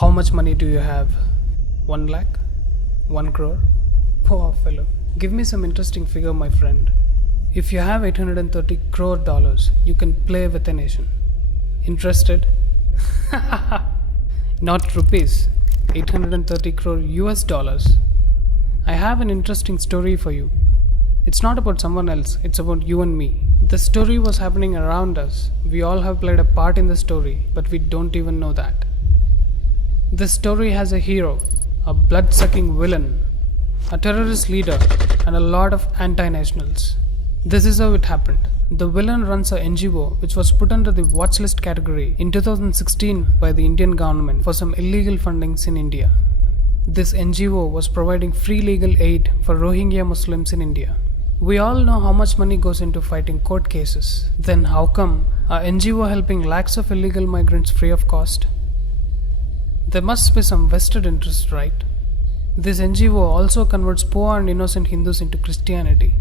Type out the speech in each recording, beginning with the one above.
How much money do you have? 1 lakh? 1 crore? Poor fellow. Give me some interesting figure, my friend. If you have 830 crore dollars, you can play with a nation. Interested? Not rupees. 830 crore US dollars. I have an interesting story for you. It's not about someone else, it's about you and me. The story was happening around us. We all have played a part in the story, but we don't even know that. This story has a hero, a blood-sucking villain, a terrorist leader, and a lot of anti-nationals. This is how it happened. The villain runs a NGO which was put under the watchlist category in 2016 by the Indian government for some illegal fundings in India. This NGO was providing free legal aid for Rohingya Muslims in India. We all know how much money goes into fighting court cases. Then how come a NGO helping lakhs of illegal migrants free of cost? There must be some vested interest, right? This NGO also converts poor and innocent Hindus into Christianity.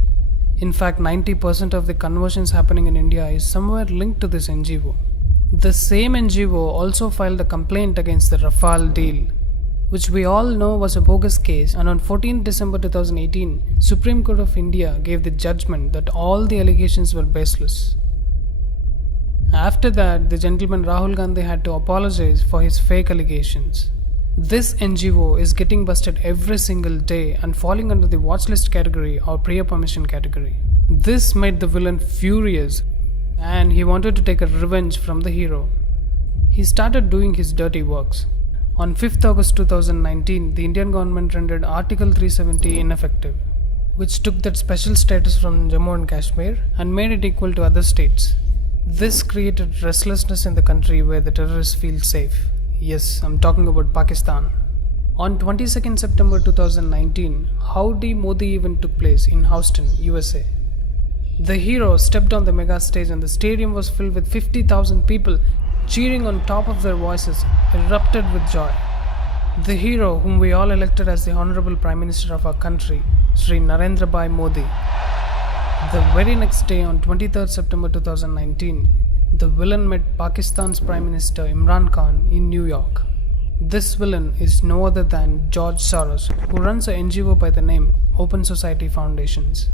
In fact, 90% of the conversions happening in India is somewhere linked to this NGO. The same NGO also filed a complaint against the Rafale deal, which we all know was a bogus case, and on 14 December 2018, Supreme Court of India gave the judgment that all the allegations were baseless. After that, the gentleman Rahul Gandhi had to apologize for his fake allegations. This NGO is getting busted every single day and falling under the watchlist category or prior permission category. This made the villain furious and he wanted to take a revenge from the hero. He started doing his dirty works. On 5th August 2019, the Indian government rendered Article 370 ineffective, which took that special status from Jammu and Kashmir and made it equal to other states. This created restlessness in the country where the terrorists feel safe. Yes, I'm talking about Pakistan. On 22nd September 2019, Howdy Modi event took place in Houston, USA. The hero stepped on the mega stage and the stadium was filled with 50,000 people cheering on top of their voices, erupted with joy. The hero, whom we all elected as the Honorable Prime Minister of our country, Sri Narendra Bhai Modi. The very next day, on 23rd September 2019, the villain met Pakistan's Prime Minister Imran Khan in New York. This villain is no other than George Soros, who runs an NGO by the name Open Society Foundations.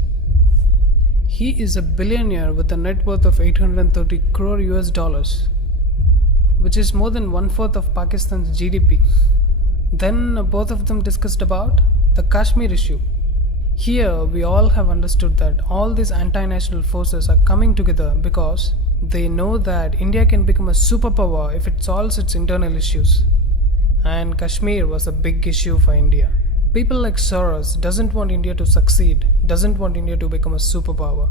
He is a billionaire with a net worth of 830 crore US dollars, which is more than 1/4 of Pakistan's GDP. Then both of them discussed about the Kashmir issue. Here we all have understood that all these anti-national forces are coming together because they know that India can become a superpower if it solves its internal issues. And Kashmir was a big issue for India. People like Soros doesn't want India to succeed, doesn't want India to become a superpower.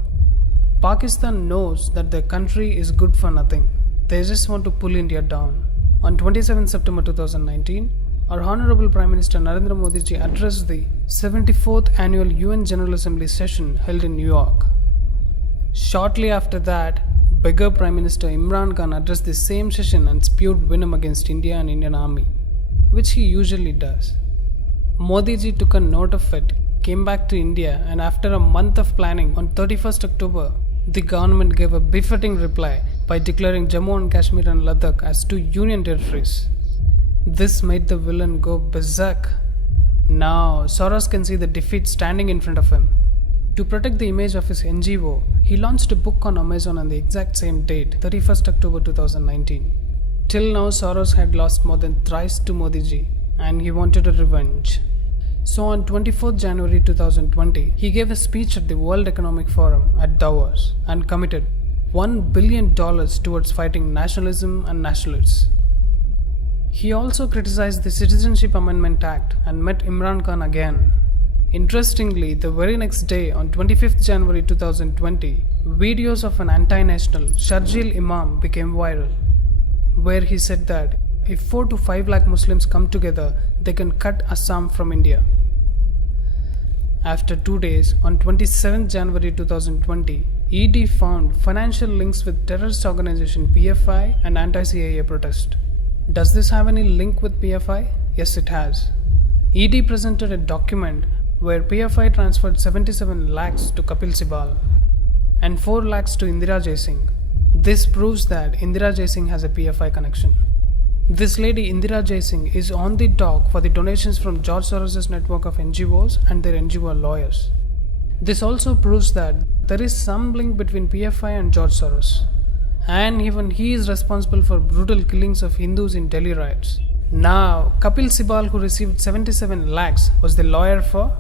Pakistan knows that their country is good for nothing. They just want to pull India down. On 27 September 2019, our Honorable Prime Minister Narendra Modi ji addressed the 74th Annual UN General Assembly session held in New York. Shortly after that, beggar Prime Minister Imran Khan addressed the same session and spewed venom against India and Indian Army, which he usually does. Modi ji took a note of it, came back to India, and after a month of planning, on 31st October, the government gave a befitting reply by declaring Jammu and Kashmir and Ladakh as two union territories. This made the villain go berserk. Now, Soros can see the defeat standing in front of him. To protect the image of his NGO, he launched a book on Amazon on the exact same date, 31st October 2019. Till now, Soros had lost more than thrice to Modi ji, and he wanted a revenge. So on 24th January 2020, he gave a speech at the World Economic Forum at Davos and committed $1 billion towards fighting nationalism and nationalists. He also criticized the Citizenship Amendment Act and met Imran Khan again. Interestingly, the very next day, on 25th January 2020, videos of an anti-national Sharjeel Imam became viral, where he said that if 4 to 5 lakh Muslims come together, they can cut Assam from India. After 2 days, on 27th January 2020, ED found financial links with terrorist organization PFI and anti-CIA protest. Does this have any link with PFI? Yes, it has. ED presented a document where PFI transferred 77 lakhs to Kapil Sibal and 4 lakhs to Indira Jaisingh. This proves that Indira Jaisingh has a PFI connection. This lady Indira Jaising is on the dock for the donations from George Soros' network of NGOs and their NGO lawyers. This also proves that there is some link between PFI and George Soros. And even he is responsible for brutal killings of Hindus in Delhi riots. Now, Kapil Sibal, who received 77 lakhs, was the lawyer for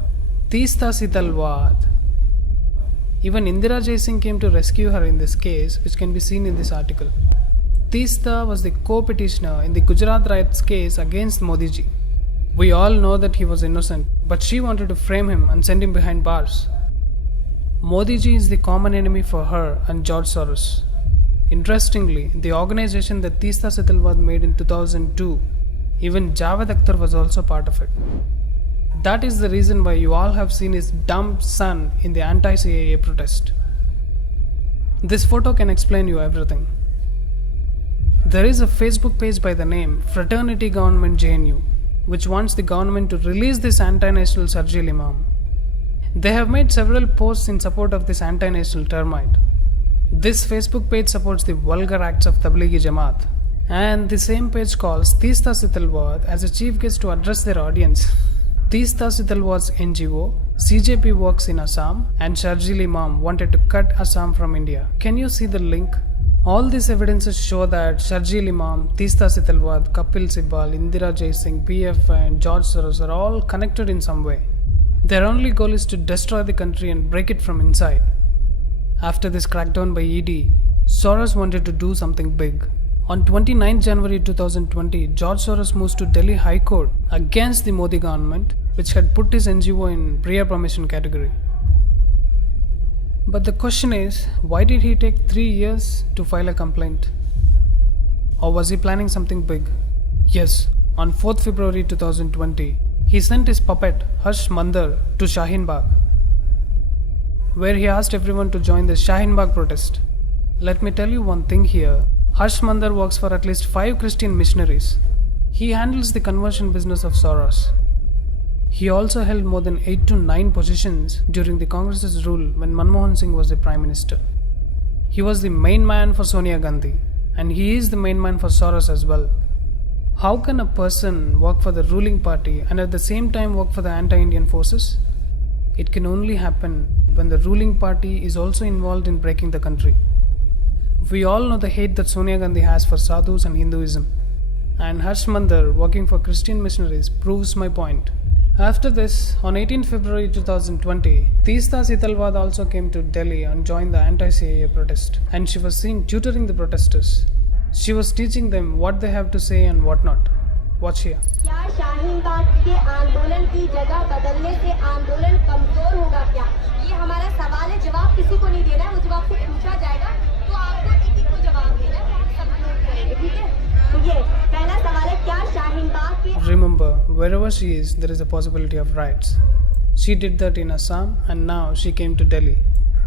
Teesta Sitalwad. Even Indira Jaising came to rescue her in this case, which can be seen in this article. Teesta was the co-petitioner in the Gujarat riots case against Modi ji. We all know that he was innocent, but she wanted to frame him and send him behind bars. Modi ji is the common enemy for her and George Soros. Interestingly, the organization that Teesta Sitalwad made in 2002, even Javed Akhtar was also part of it. That is the reason why you all have seen his dumb son in the anti-CAA protest. This photo can explain you everything. There is a Facebook page by the name Fraternity Government JNU, which wants the government to release this anti-national Sharjeel Imam. They have made several posts in support of this anti-national termite. This Facebook page supports the vulgar acts of Tablighi Jamaat, and the same page calls Teesta Sitalwad as a chief guest to address their audience. Teesta Sitalwad's NGO, CJP works in Assam, and Sharjeel Imam wanted to cut Assam from India. Can you see the link? All these evidences show that Sharjeel Imam, Teesta Sitalwad, Kapil Sibal, Indira Jaising, PFI and George Soros are all connected in some way. Their only goal is to destroy the country and break it from inside. After this crackdown by ED, Soros wanted to do something big. On 29 January 2020, George Soros moves to Delhi High Court against the Modi government, which had put his NGO in prior permission category. But the question is, why did he take 3 years to file a complaint? Or was he planning something big? Yes, on 4th February 2020, he sent his puppet Harsh Mandar to Shaheen Bagh, where he asked everyone to join the Shaheen Bagh protest. Let me tell you one thing here. Harsh Mandar works for at least 5 Christian missionaries. He handles the conversion business of Soros. He also held more than 8 to 9 positions during the Congress's rule when Manmohan Singh was the Prime Minister. He was the main man for Sonia Gandhi, and he is the main man for Soros as well. How can a person work for the ruling party and at the same time work for the anti-Indian forces? It can only happen when the ruling party is also involved in breaking the country. We all know the hate that Sonia Gandhi has for sadhus and Hinduism, and Harsh Mandar working for Christian missionaries proves my point. After this, on 18 February 2020, Teesta Sitalwad also came to Delhi and joined the anti-CAA protest, and she was seen tutoring the protesters. She was teaching them what they have to say and what not. Watch here. क्या शाहीन बाग के आंदोलन की जगह बदलने से आंदोलन कमजोर होगा क्या? ये हमारा सवाल है, जवाब किसी को नहीं देना है, वो जवाब से पूछा जाएगा तो आपको एक को जवाब देना है, आप सब नोट करेंगे, ठीक है? तो ये पहला सवाल है, क्या शाहीन बाग के Remember, wherever she is, there is a possibility of riots. She did that in Assam, and now she came to Delhi.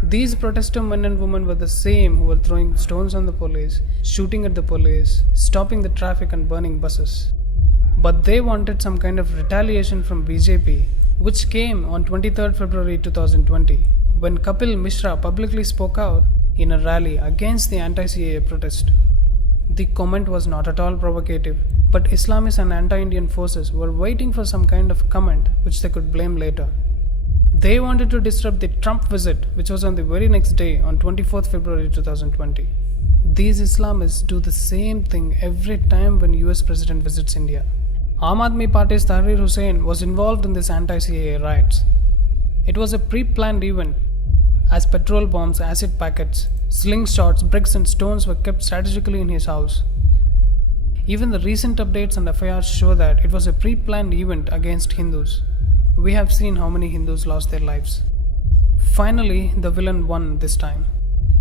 These protester men and women were the same who were throwing stones on the police, shooting at the police, stopping the traffic and burning buses. But they wanted some kind of retaliation from BJP, which came on 23rd February 2020, when Kapil Mishra publicly spoke out in a rally against the anti-CAA protest. The comment was not at all provocative, but Islamists and anti-Indian forces were waiting for some kind of comment which they could blame later. They wanted to disrupt the Trump visit, which was on the very next day on 24th February 2020. These Islamists do the same thing every time when US President visits India. Aam Aadmi Party's Tahrir Hussain was involved in this anti-CAA riots. It was a pre-planned event, as petrol bombs, acid packets, slingshots, bricks and stones were kept strategically in his house. Even the recent updates and FIRs show that it was a pre-planned event against Hindus. We have seen how many Hindus lost their lives. Finally, the villain won this time.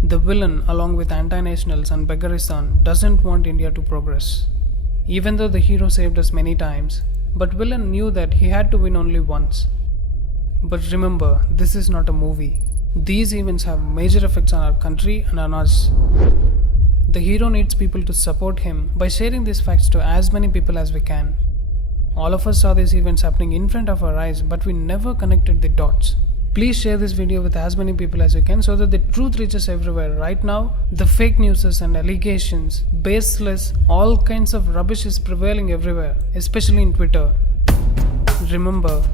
The villain, along with anti-nationals and Begaristan, doesn't want India to progress. Even though the hero saved us many times, but villain knew that he had to win only once. But remember, this is not a movie. These events have major effects on our country and on us. The hero needs people to support him by sharing these facts to as many people as we can. All of us saw these events happening in front of our eyes, but we never connected the dots. Please share this video with as many people as you can so that the truth reaches everywhere. Right now, the fake news and allegations, baseless, all kinds of rubbish is prevailing everywhere, especially in Twitter. Remember,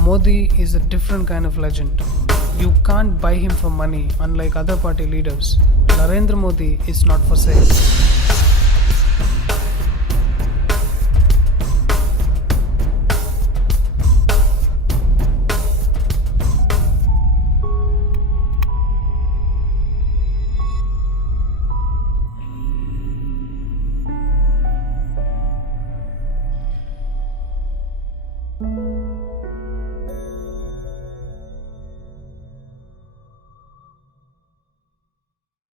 Modi is a different kind of legend. You can't buy him for money, unlike other party leaders. Narendra Modi is not for sale.